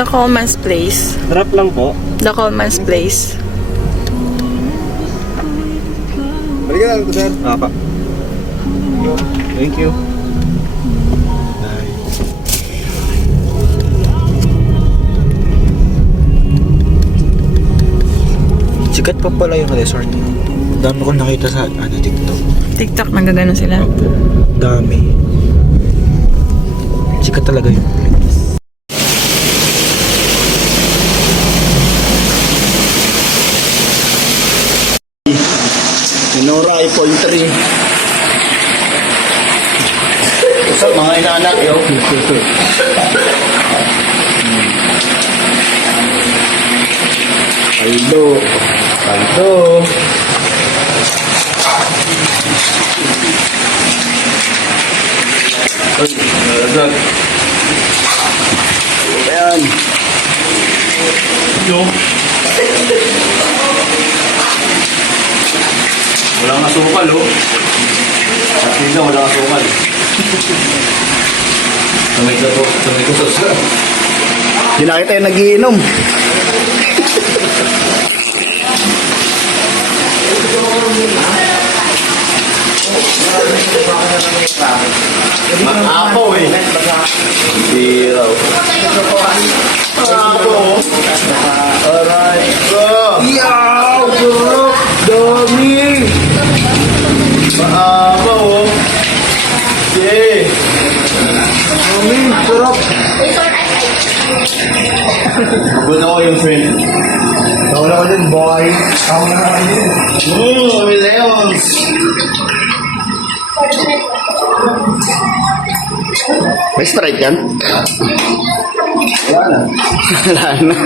The Coleman's Place. Drop lang po. The Coleman's Place. Balikan lang ito, sir. Apa. Thank you. Bye. Sikat pa pala yung resort. Dami ko nakita sa TikTok. TikTok, nagagano sila. Dami. Sikat talaga yung place. Minora ay point 3. Sa mga inaanak yo. Aldo. Aldo. Ayan. Ayan. Yo. Walang asukal, oh. At hindi na walang asukal. Tumay ko sa hindi na kita yung nagiinom. Maapo eh. Hindi raw. Maapo. Alright, bro. Yaw, bro. Dami. Maapo, oh. Okay. Dami, sarap. Good ako yung friend. Tawag na ko din, boy. Tawag na ko din. Kami Leons. May strike yan? Wala na. Wala na.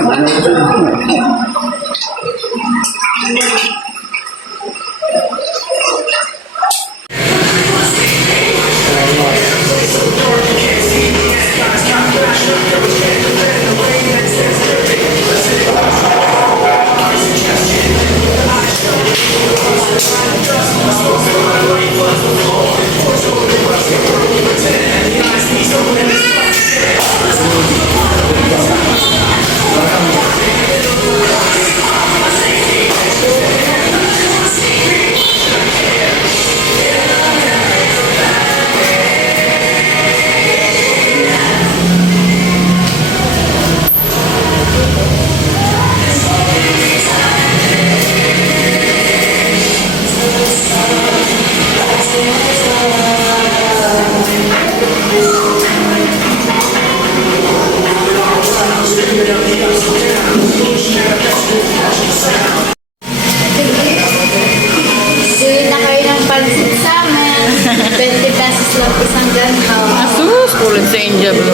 Bili na kayo ng pansit sa amin. 20 pesos lang isang ganito. Asus, kulit sa India, bro.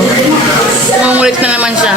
Mangulit na naman siya.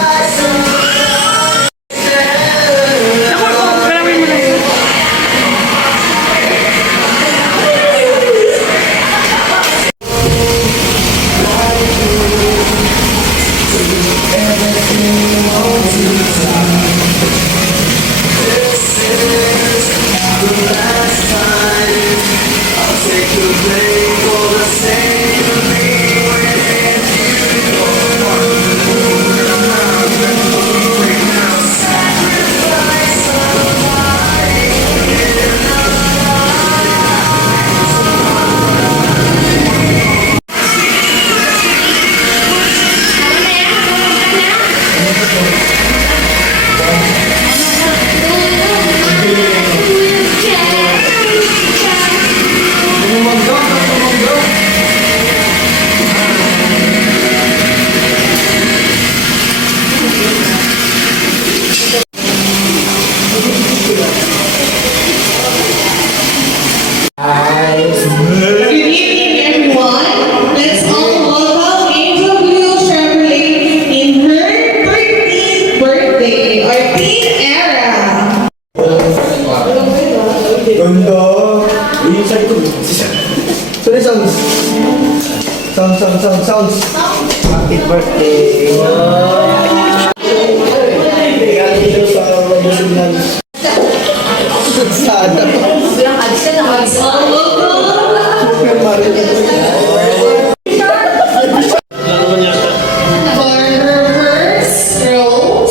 Sounds. Happy birthday. Sana. Bilang alis na alis. For reverse roll.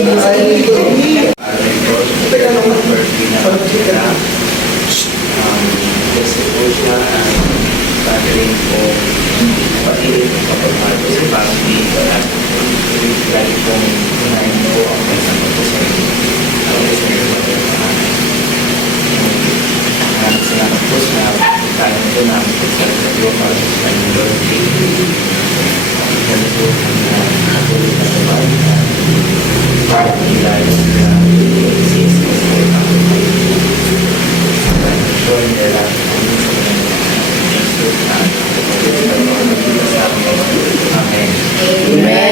Kasi po siya ay pagaling po pag-ilit ng kapagmahal kasi parang di lagi pong unahin po ang kasama po sa inyo. Ang kasi maraming salamat po sa kaya po namin po sa kapagawa para sa kanyang Lord. Kaya po ang nakatulog na sabay na para ilay sa Jesus po ang sure nila Amen.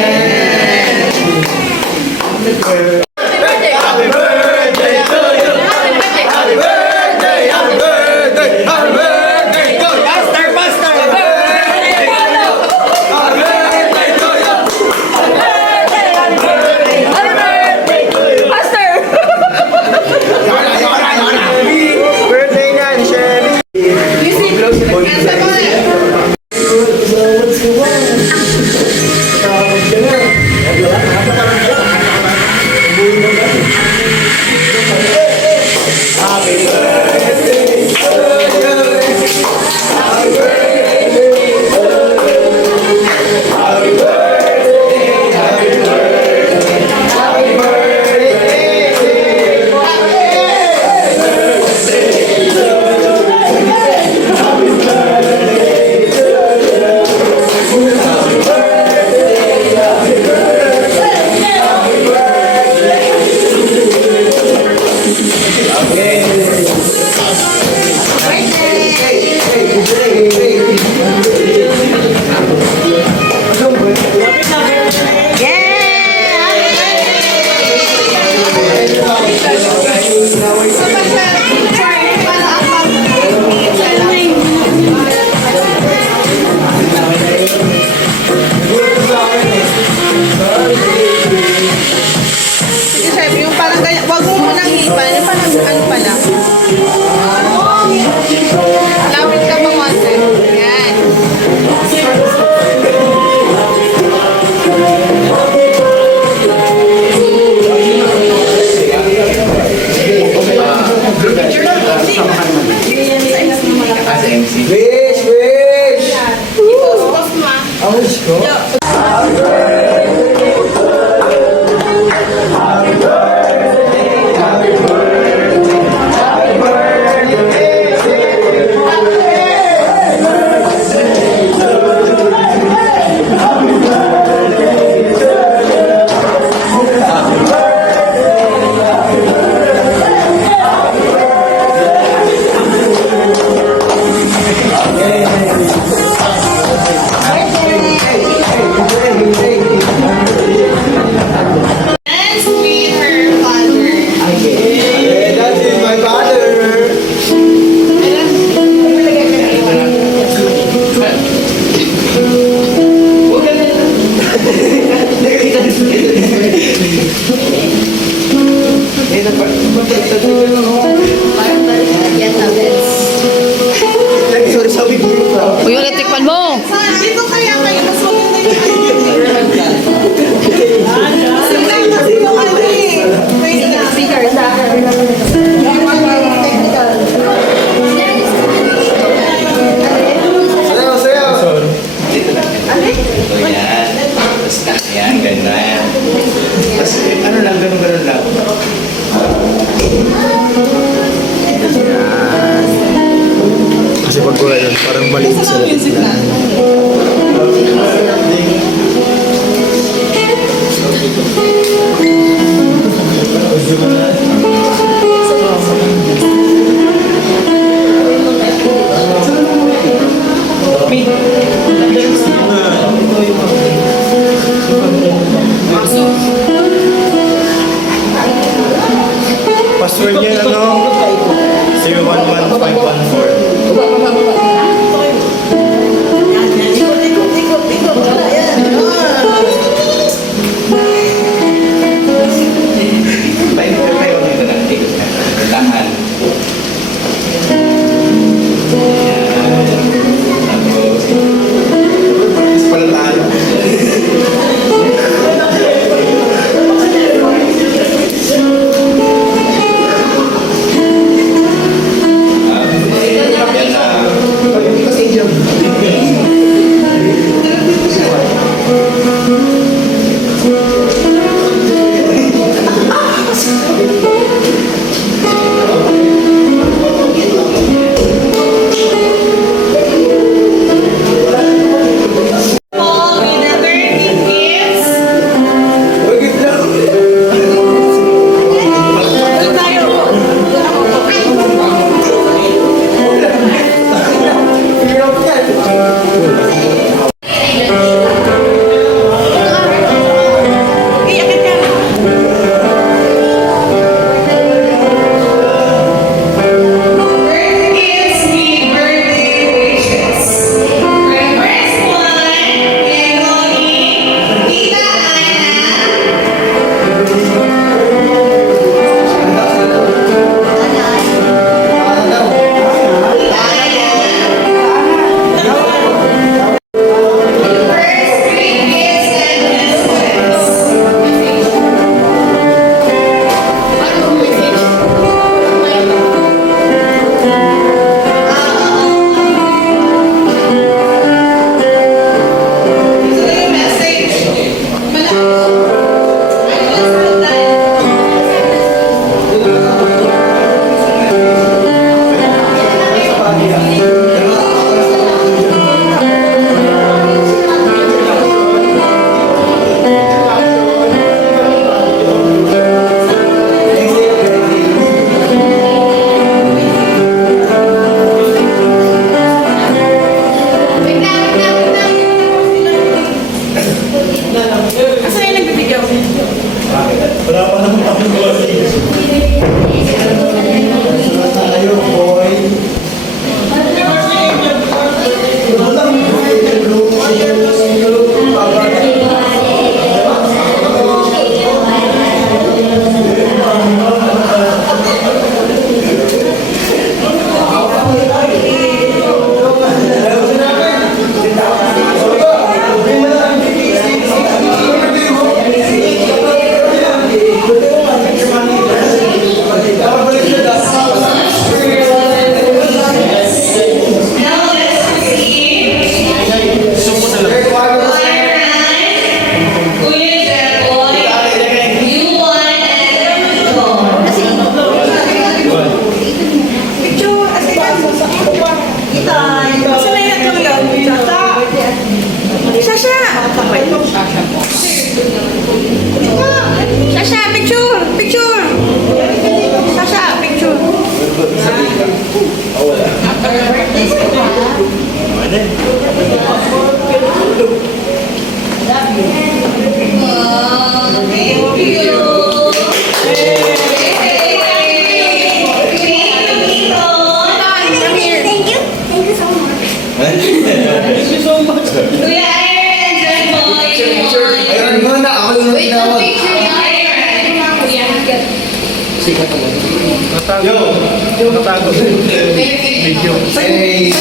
Hey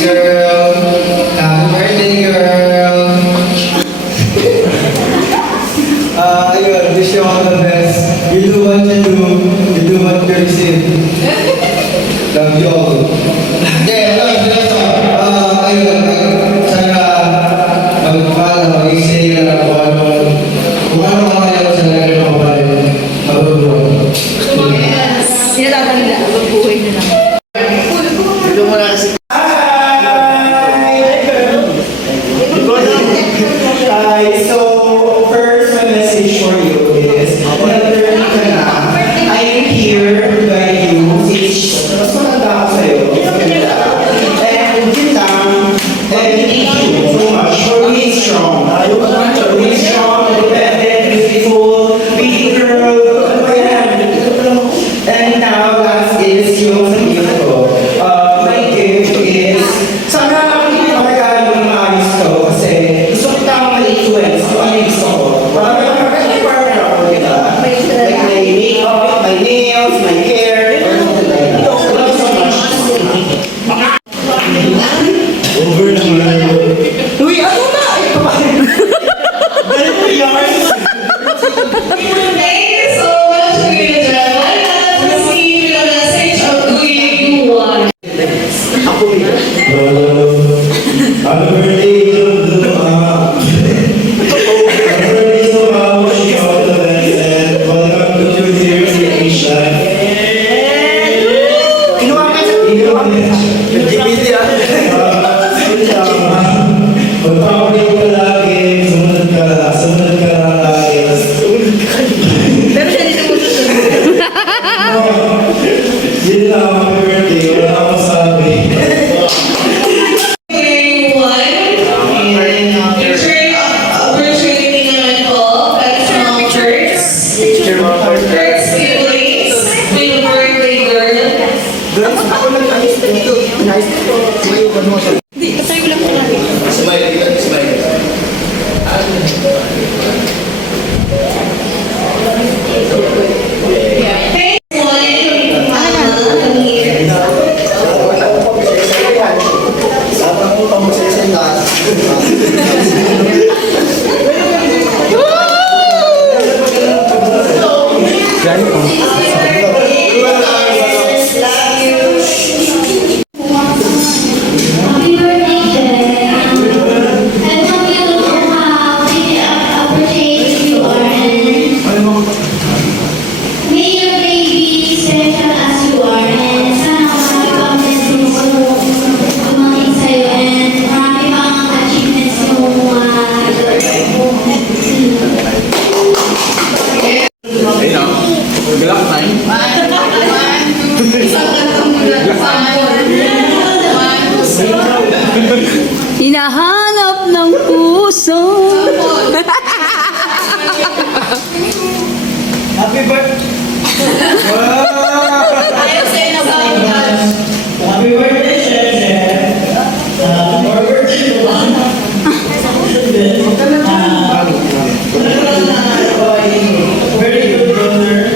girl, happy birthday girl. Ayun, wish you all the best. You do what you do, you do what you receive. Love you all. Ayun, sana magpapala, mag-stay ka lang kung ano mga ayaw sa lagi ng kapalit. Mabubuhay. Sinatatanda. Bubuhay na lang. Hi, so first my message for you is, whenever ka na, I am here to guide you. Mas maganda ako sa'yo. And yun lang, and thank you so much for being strong. For being strong, independent, beautiful, pretty girl, ano ba yan? And now, last is yung sabihin ko. My gift is, sana makikipagregalo ng maayos ko kasi gusto ko tayong ma-influence kung ano yung gusto ko. Para mag-partner ako kita. Like my makeup, my nails, my hair, everything like that. Thank you so much. Over naman. Uy, ano na? Ganito yan. Thank you so much, Kuya Jan. I got to receive the message of Kuya Yuan. Happy birthday to the Happy birthday to Mama. Wish you all the best and welcome to your dear vacation. Kinuha ka sa LGBT Pagpapalay ka lagi, sumunod ka lang lagi. Pero siya dito mo susunod. Yun lang, happy birthday. Wala akong sabi. Patay ko lang po natin. Happy birthday, and hope you know how big opportunity you are, and may your baby special as you are, and sana marami pang blessings mo dumating sa'yo, and marami pang achievements mo Hinahanap ng puso. Happy birthday! Ayaw sa'yo na ba? Happy birthday, Chef! More birthday to very good brother.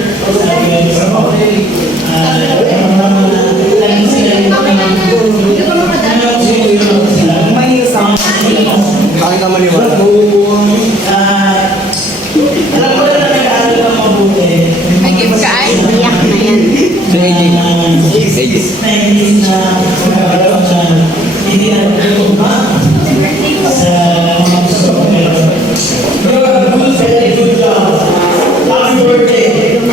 Bakit ka maniwala? Alam ko na nag-aaral ng mabuti. May gift ka ay? iyak na yan. Hindi na nagtutugma sa mga gusto ko meron. Very good job. Happy birthday.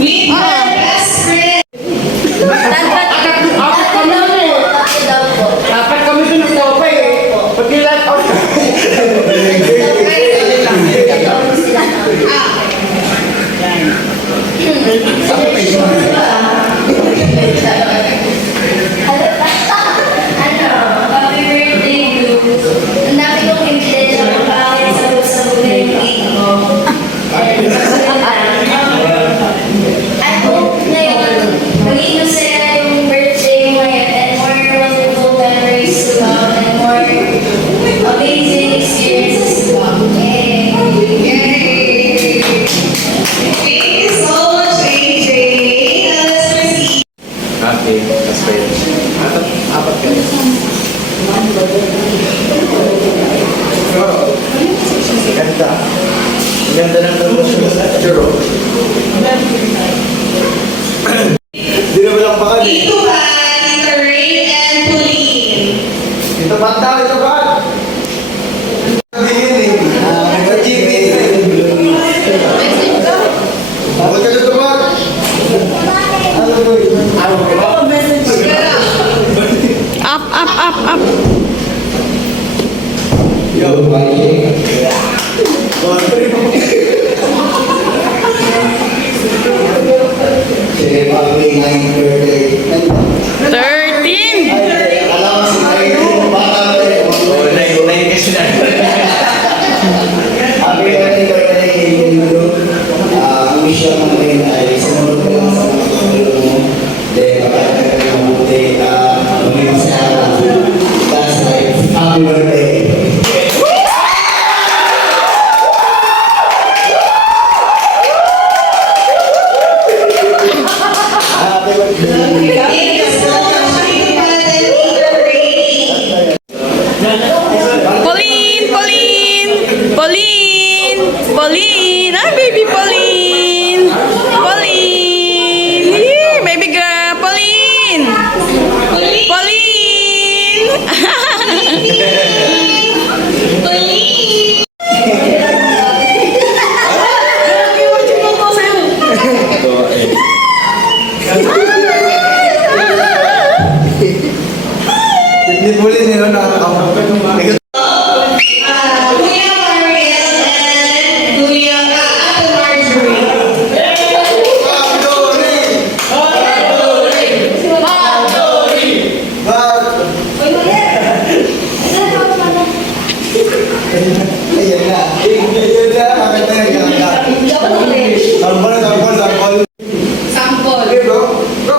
Meet our best friend. Dapat kami pinagtawa pa eh. Pag-ilat out. Happy birthday, Lou. Ang dami kong evidence na makakasabog-sabog na yung cake mo. I hope ngayon, maging masaya Okay, that's fair. Apat ka. Ganda. Ganda ng promotion sa Churro. Hindi na walang pakal eh. Tito Pat, Tita Rain, and Pauline. Ito pa daw, ito pa! Tingin eh. Huwag ka dito ba? Up. Yo, buddy. Sige, papi, 9 birthday. 13! Alam mo si Mario, bata pa eh. Nine kasi na. Happy birthday, Lulu. Ang wish lang mo ngayon ay sumunod ka lang sa mga pagkakulo mo. Then, makakita ka ng mabuti. Umiwas sa araw. That's life. Happy birthday. Happy birthday. Thank you so much, Tito Pat and Tita Rain. Pauline! Ah, baby Pauline! Pauline! Yeah, baby girl, Pauline! Pauline! Hindi mo rin nila nakakapag. Kuya Mariel and Kuya Ate Marjorie. Ayan na. Ayan na. Bakit na yan? Sampol. Sampol. Okay, bro. Bro.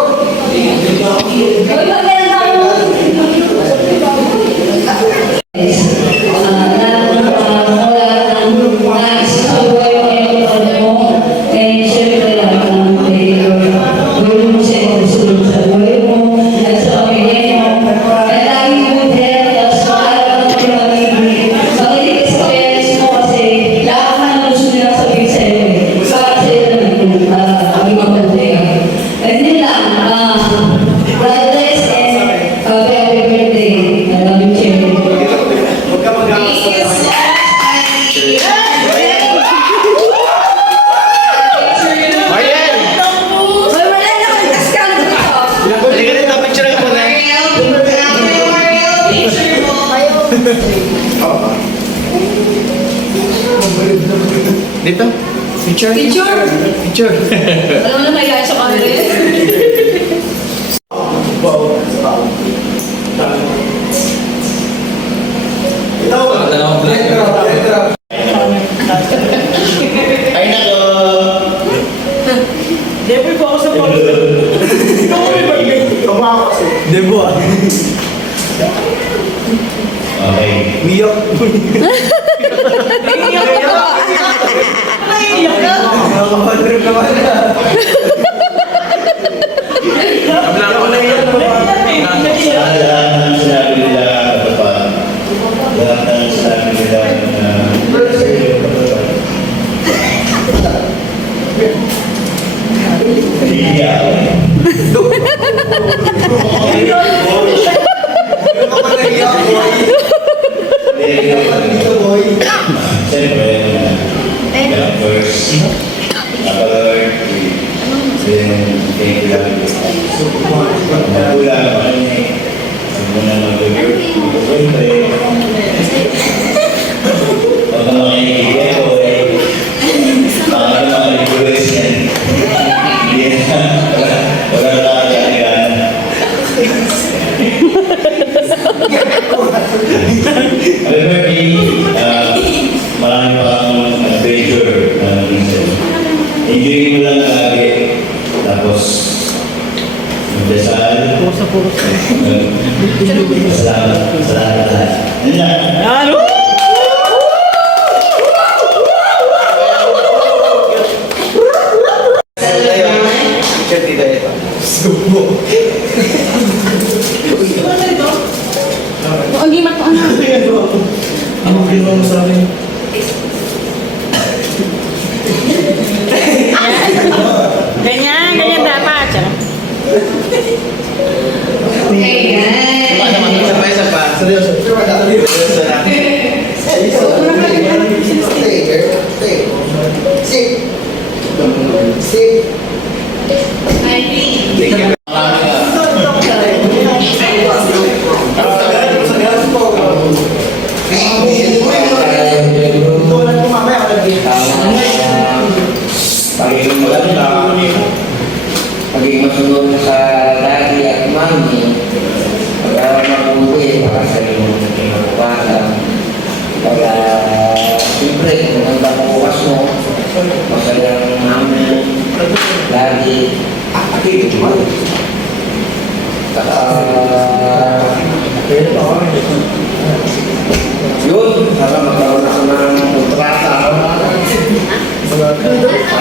Dito. Picture. Alam mo na kaya sa kanila Ay, nako. Debo ah. Okay. Miyak. Nakakapadrip naman na. Lahat ng sinabi nila kapag lahat ng sinabi nila na siyempre, first, then, thank you lang. Magula naman eh. Huwag mo na mag-siyempre. Huwag ka makikita ko eh. Baka na mga request yan. Hindi na. Wala na kakaligan. Happy birthday. Marami pa akong adventure na minsan. Enjoy mo lang lagi. Tapos, magdasal. Salamat lahat. Ano na? Ano? Picture dito ito. Ang gimat ko ano? Anong ginawa mo sa akin? Ganyan dapat. Charot. Okay, guys. Isa pa. Seryoso. Seryoso na. Thank you. Pagiging maganda, pagiging masunod sa daddy at mami, pag-aaral mabuti para sa iyong bata. Kaya, siyempre, maganda mo bukas mo, masayang mami, daddy, akit mo. Saka, yun, para magkaroon ako ng kontrata. Para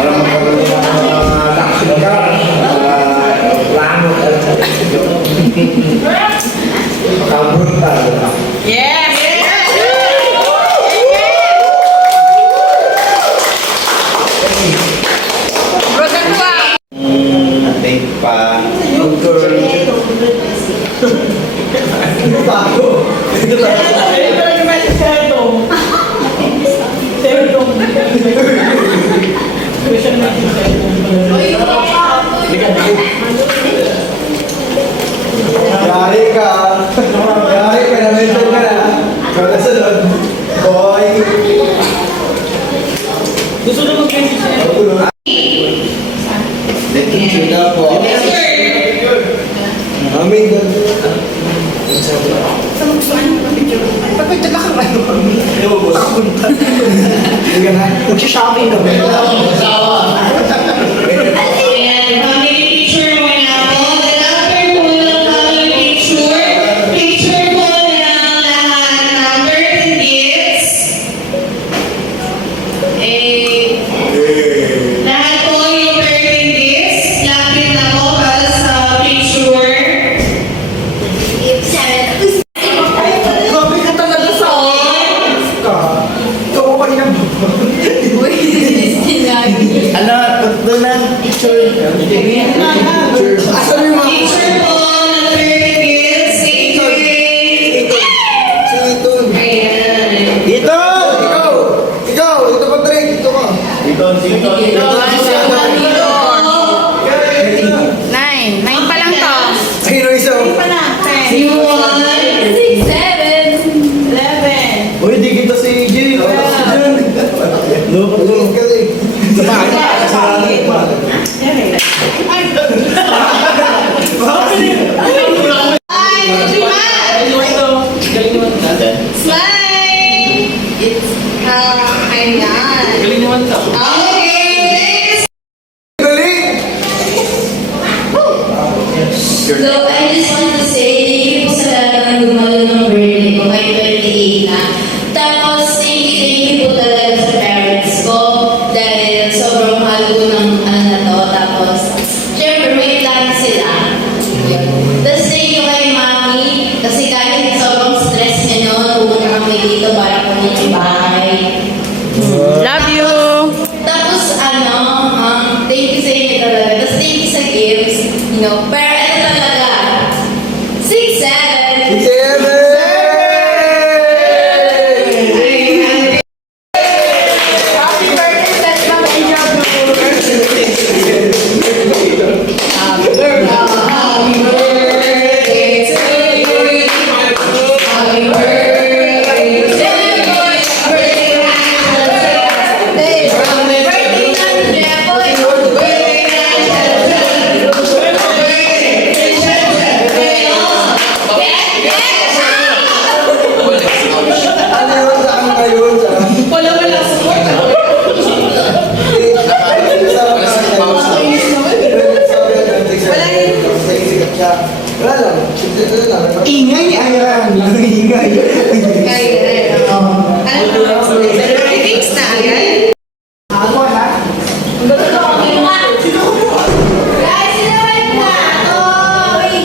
magkaroon ng mga taxi car, plano, brutal. Yes! Thank pa. Yari ka. Yari ka. Na-mention ka na. Kakasunod. Boy. Thank you na po. Amin. Mag-shopping na ba? Ayan, family picture muna po. Then after po ng family picture, picture po ng lahat ng birthday gifts. Lahat po yung birthday gifts, lapit na po para sa picture. Grabe ka talaga sa akin. Ikaw ko pa rin ang Ano, doon na picture. Asan yung mga... Picture po ng birthday gifts. Ayan. Dito! Ikaw! Ikaw! Ito pa rin! Dito ka! Nine pa lang to. Sino isa? You want 6, 7. Uy, di kita si AJ. Loko ka rin. Smile! Ayan. Okay, Galing! So, I just want to say, thank you po sa lahat ng gumalo ng birthday ko, kahit 28 na. Tapos, thank you po talaga sa parents ko, dahil sobrang mahal ko ng ano na to. Tapos, syempre, may plan sila. Tapos, thank you kay mami, kasi kahit sobrang stress niya noon, pumunta kami dito para pumunta yung bahay. Love you! Tapos thank you sa inyo talaga. Tapos thank you sa gifts. You know, pero ano talaga? 6, 7. Happy birthday, Setbang Angel Blue! Ano yun? Saan ngayon? Wala lang. Ingay ni Ayan. Ingay. fix na agad? Ako na? Guys, sinaway na! Oy!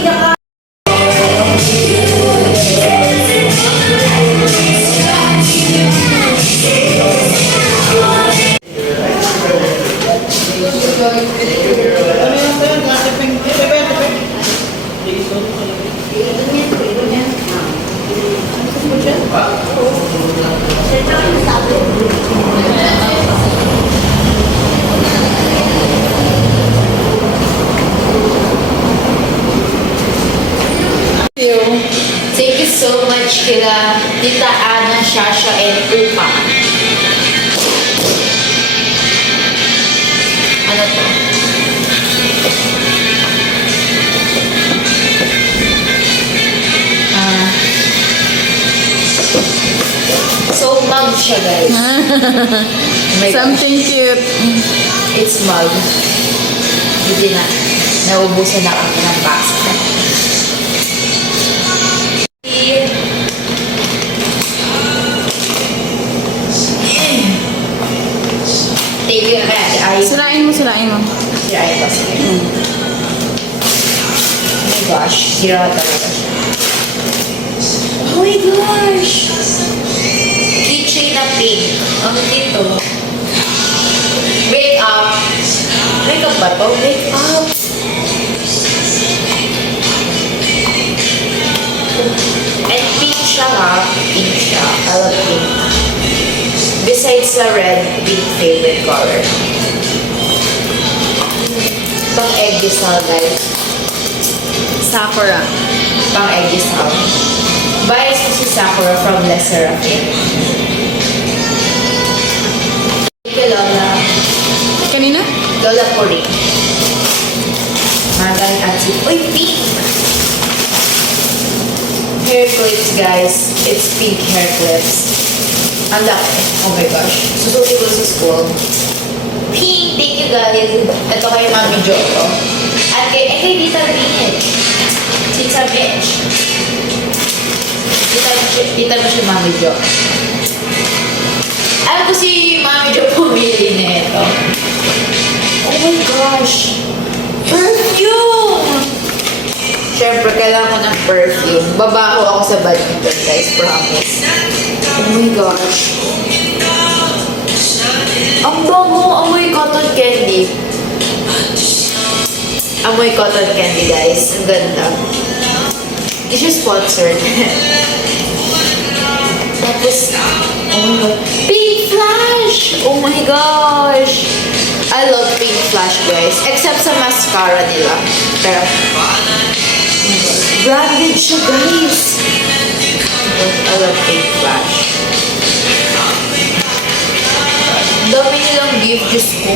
Thank you so much kila Tita Ana, Shasha, and Upa. Ano to? So, mug siya, guys. Oh my gosh. Something cute. It's mug. Hindi na. Naubusan na ako ng pasta. Thank you, Ate Ay. Sirain mo. Sirain ko. Sige. Oh my gosh. Sira talaga siya. Oh my gosh! Keychain na pink. Ano dito? Wake up. Wake up ba to? Wake up. And pink siya ha. Pink siya. I love pink. Besides the red, pink favorite color. Pang egg gisal, guys. Sakura. Pang egg gisal. Bias ko si Sakura from Les Seraphim. Kay Lola. Kanina? Lola Puri. Magaling at si... Uy, pink! Hair clips, guys. It's pink hair clips. Ang laki. Oh my gosh. Susuti ko sa school. Pink! Thank you, guys. Ito kay Mami Joko. At kay Tita Mitch. Tita Mitch. Tita mo si Mami Jo. Alam ko si Mami Jo pumili na ito. Oh my gosh! Perfume! Siyempre, kailangan ko ng perfume. Babaho ako sa badminton, guys. Promise. Oh my gosh. Ang bango! Amoy cotton candy. Amoy cotton candy, guys. Ang ganda. Hindi siya sponsored. Tapos, oh my god. Pink Flash! Oh my gosh! I love Pink Flash, guys. Except sa mascara nila. Pero, branded siya, guys. I love Pink Flash. Dami nilang gift, Diyos ko.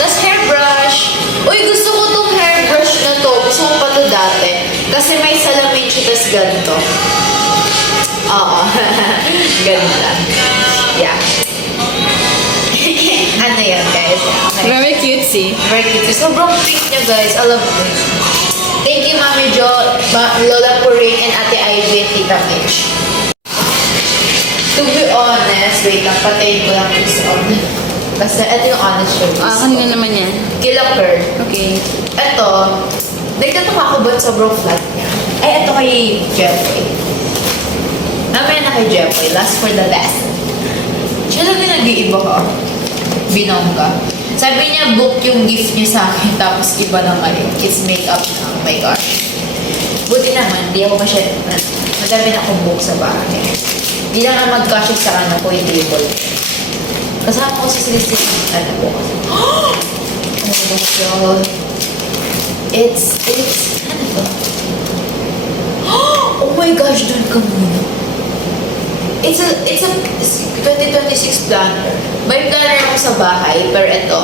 Tapos hairbrush. Uy, gusto ko tong hairbrush na to. Gusto ko pa to dati. Kasi may salamin siya, tapos ganito. Oo. Ganda. Yeah. Ano yan, guys? Okay. Very cutesy. Very cute. Sobrang pink niya, guys. I love it. Thank you, Mami Jo, Lola Puring, and Ate Ivy, and Tita Mitch. To be honest, wait lang, patayin ko lang yung sound. Basta, ito yung honest reviews. Kanina naman yan. Kila Pearl. Okay. Ito, nagtataka ko ba't sobrang flat niya? Ay, ito kay Jeffrey. Namaya na kay Jeffrey, last for the best. Siya lang din nag-iiba ka. Binongga. Sabi niya, book yung gift niya sa akin, tapos iba naman rin. It's makeup na. Oh my gosh. Buti naman, di ako madami na akong book sa bahay. Di lang na mag-cash sa ano ko yung table. Kasama ko sa silisip ng ano ko. Oh my God. It's, ano to? Oh my gosh, doon ka muna. It's a 2026 planner. May planner ako sa bahay, pero ito,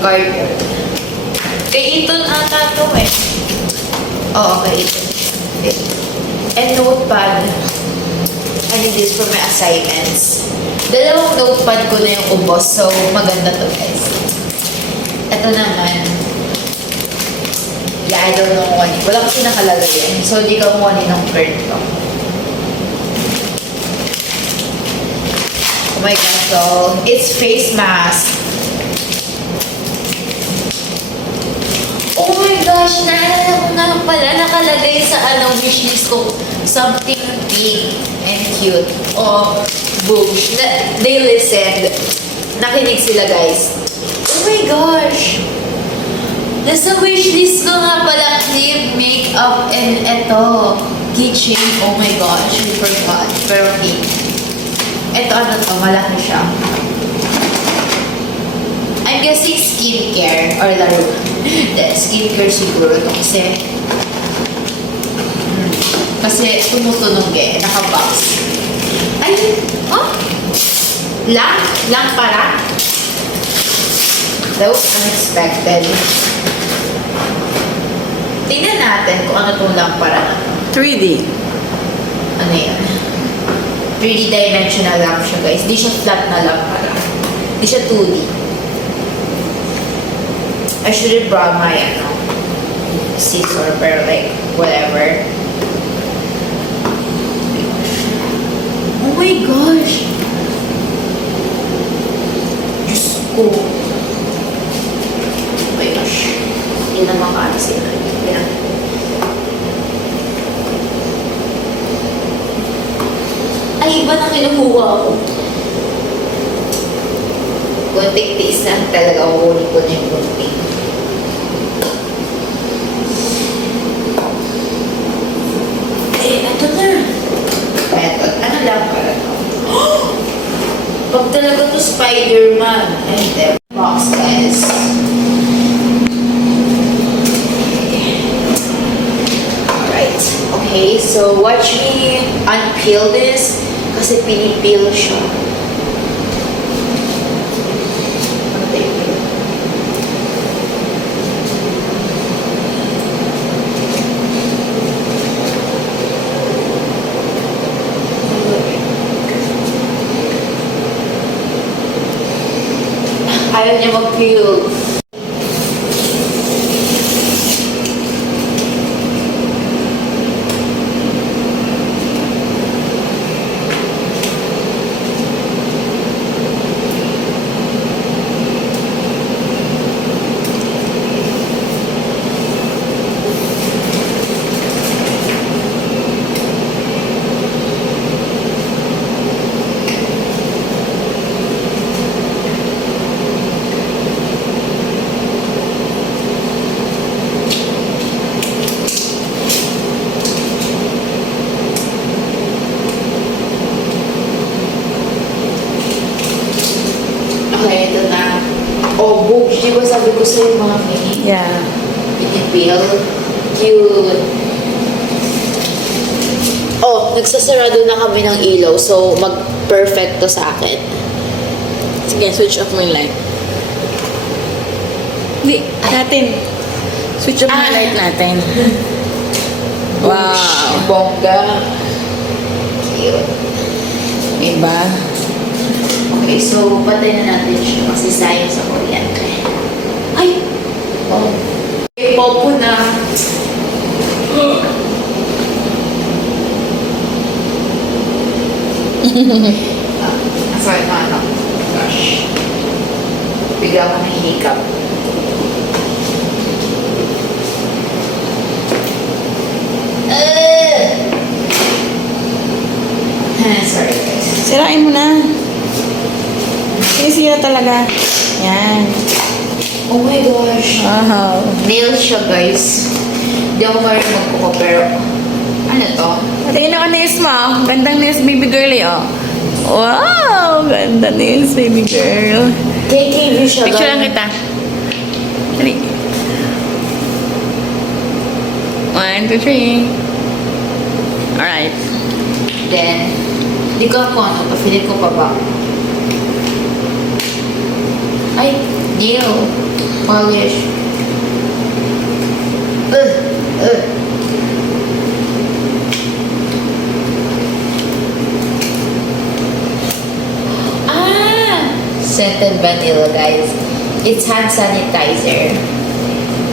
card. Kay Eton ata to eh. Oo, kay Eton. And notepad. I need this for my assignments. Dalawang notepad ko na yung ubos, so maganda to, guys. Ito naman. Yeah, I don't know what. Wala kasi nakalagay yan. So, di ka kumuha ng card to. Oh my God, so, it's face mask. Oh my gosh, naalala ko nga pala, nakalagay sa wishlist ko, something big and cute. Oh, boom. They listened. Nakinig sila, guys. Oh my gosh. Nasa wishlist ko nga pala, clip, makeup, and eto, keychain. Oh my gosh, I forgot. Pero cake. Ito ano to, malaki siya. I'm guessing skincare or laro. Skincare siguro to kasi Kasi tumutunog eh, nakabox. Ay! Oh! Lampara? That was unexpected. Tingnan natin kung ano itong lampara na to. 3D. Ano yan? 3D dimensional lamp siya guys. Di siya flat na lampara. Di siya 2D. I should have brought my scissor, pero like, whatever. Oh my gosh! Diyos ko. Oh my gosh. Hindi na makaalis yun. Yan. Ay, iba na kinukuha ko. Gunting tiis lang talaga. Kukunin ko na yung gunting. Eh, eto na. Eto. Ano lang pala to? Pag talaga to Spider-Man. And then, box guys. Alright. Okay, so watch me unpeel this. Kasi pinipeel siya. Ayaw niya mag-peel. Okay, ito na. Oh, books. Di ba sabi ko sa'yo mga mini? Yeah. Pinipil. Cute. Oh, nagsasarado na kami ng ilaw. So, mag-perfect to sa akin. Sige, switch off mo yung light. Hindi, natin. Switch off mo yung light natin. Wow. Bongga. Cute. Iba. Okay, so patay na natin siya kasi sayang sa kuryente. Ay! Oh. Okay, popo na. Sorry, ano? Gosh. Bigla ko ng hiccup. Sorry guys. Sirain mo na. Sinisira talaga. Yan. Oh my gosh. Wow. Nail siya guys. Hindi ako marunong magkuko pero ano to? Patingin ako nails mo. Gandang nails, baby girl eh, oh. Wow! Ganda nails, baby girl. KKV siya Picture lang guys. kita. Dali. 1, 2, 3. Alright. Then, hindi ko ako ano, papilit ko pa ba? Ay, nail. Polish. Scented vanilla, guys. It's hand sanitizer.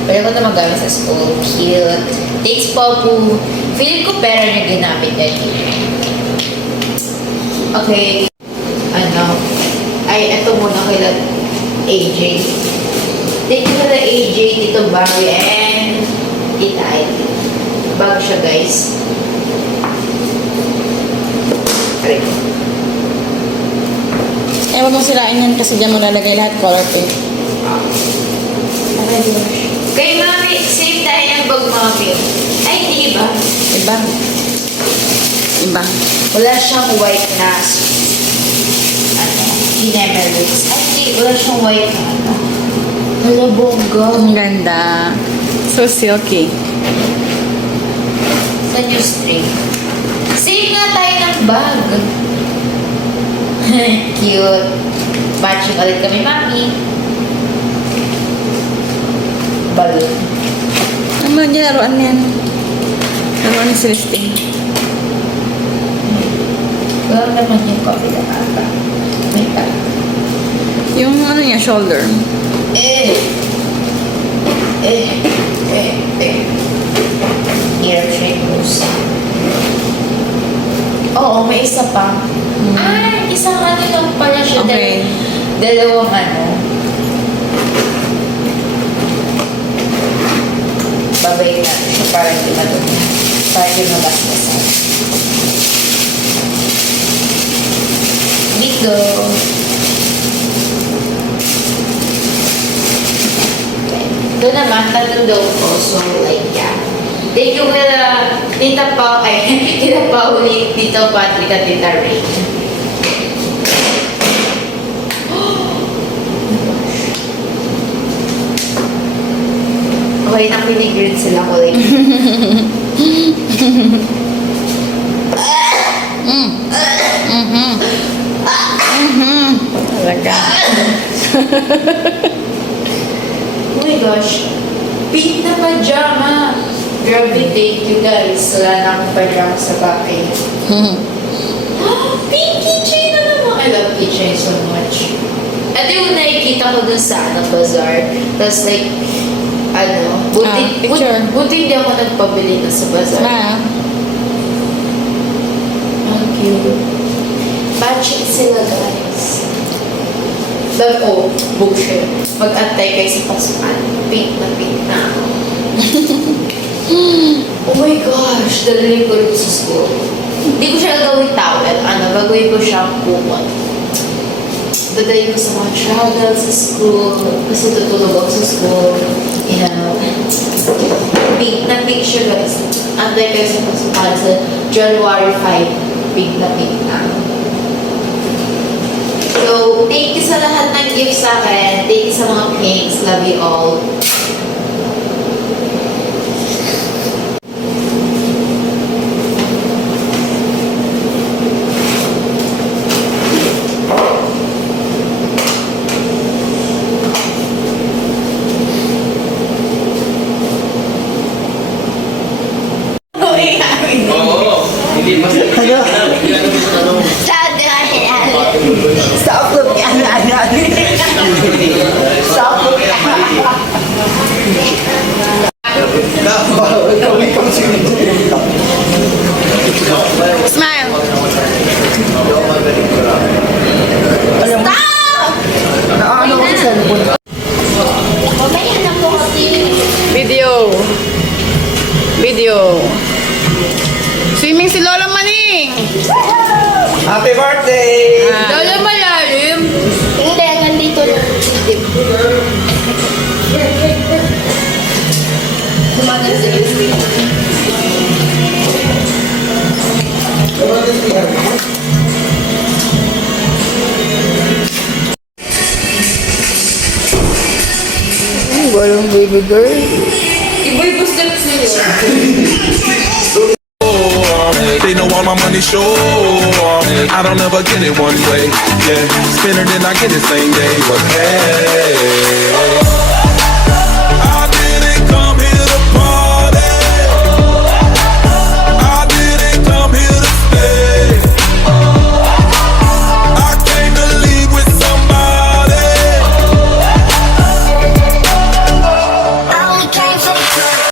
Pwede ko na magamit sa school. Cute. Thanks, Popu. Feeling ko pera niya ginamit yan. Okay. Ano? Ay, eto muna kay AJ. Thank you for the AJ, Tito Barry, and Tita Ivy. Bag siya, guys. Aray ko. Eh, wag mong sirain yan kasi dyan mo lalagay lahat color pink. Aray gosh. Kay Mami, same tayo ng bag, Mami. Ay, hindi ba? Iba. Iba. Wala siyang white na ano, Inemerix. Ay, hindi. Wala siyang white na ano. Hala, bongga. Ang ganda. So silky. Saan yung string? bag. Cute. Matching ulit kami, mami. Balon. Ano ba yung laruan yan? Laruan ni Celestine. Wala naman yung coffee na ata. May tag. Yung ano niya, shoulder. Ear triggers. Oo, may isa pa. Isang ano lang pala siya. Okay. Dalawang ano. Babay na siya para hindi madumi. Para hindi mabasbasan. Bingo! Ito naman, tatlong daw ko. So, like, yeah. Thank you kila Tita Pauli, Tito Patrick, at Tita Ray. Okay, nakinig sila ko like. Talaga. Oh my gosh. Pink na pajama. Grabe, thank you guys. Wala na akong pajama sa bahay. Pink keychain na naman. I love keychain so much. At yung nakikita ko dun sa bazaar. Tapos like, picture. buti hindi ako nagpabili na sa bazaar. Ma. Ang cute. Matching sila guys. Love ko, bookshelf. Mag-antay kayo sa pasukan. Pink na ako. Oh my gosh, dalhin ko rin sa school. Hindi ko siya gagawin towel. Gagawin ko siyang kumot. Dadalhin ko sa mga travel sa school. Kasi tutulog ako sa school. You know. Pink na pink siya guys. Antay kayo sa pasukan sa January 5. Pink na. So, thank you sa lahat ng gifts sa akin. Thank you sa mga pinks. Love you all. Oo. Hindi mas Stop look Smile. Naano ko sa cellphone. Mamaya na po kasi. Video. Swimming si Lola Maning. Happy birthday! Lalo malalim. Hindi, nandito lang. Kumagal sa gilid. Walang baby girl. Iboy gusto sila. They know all my money sure. I don't ever get it one way. Yeah, spend it and I get it same day. But hey.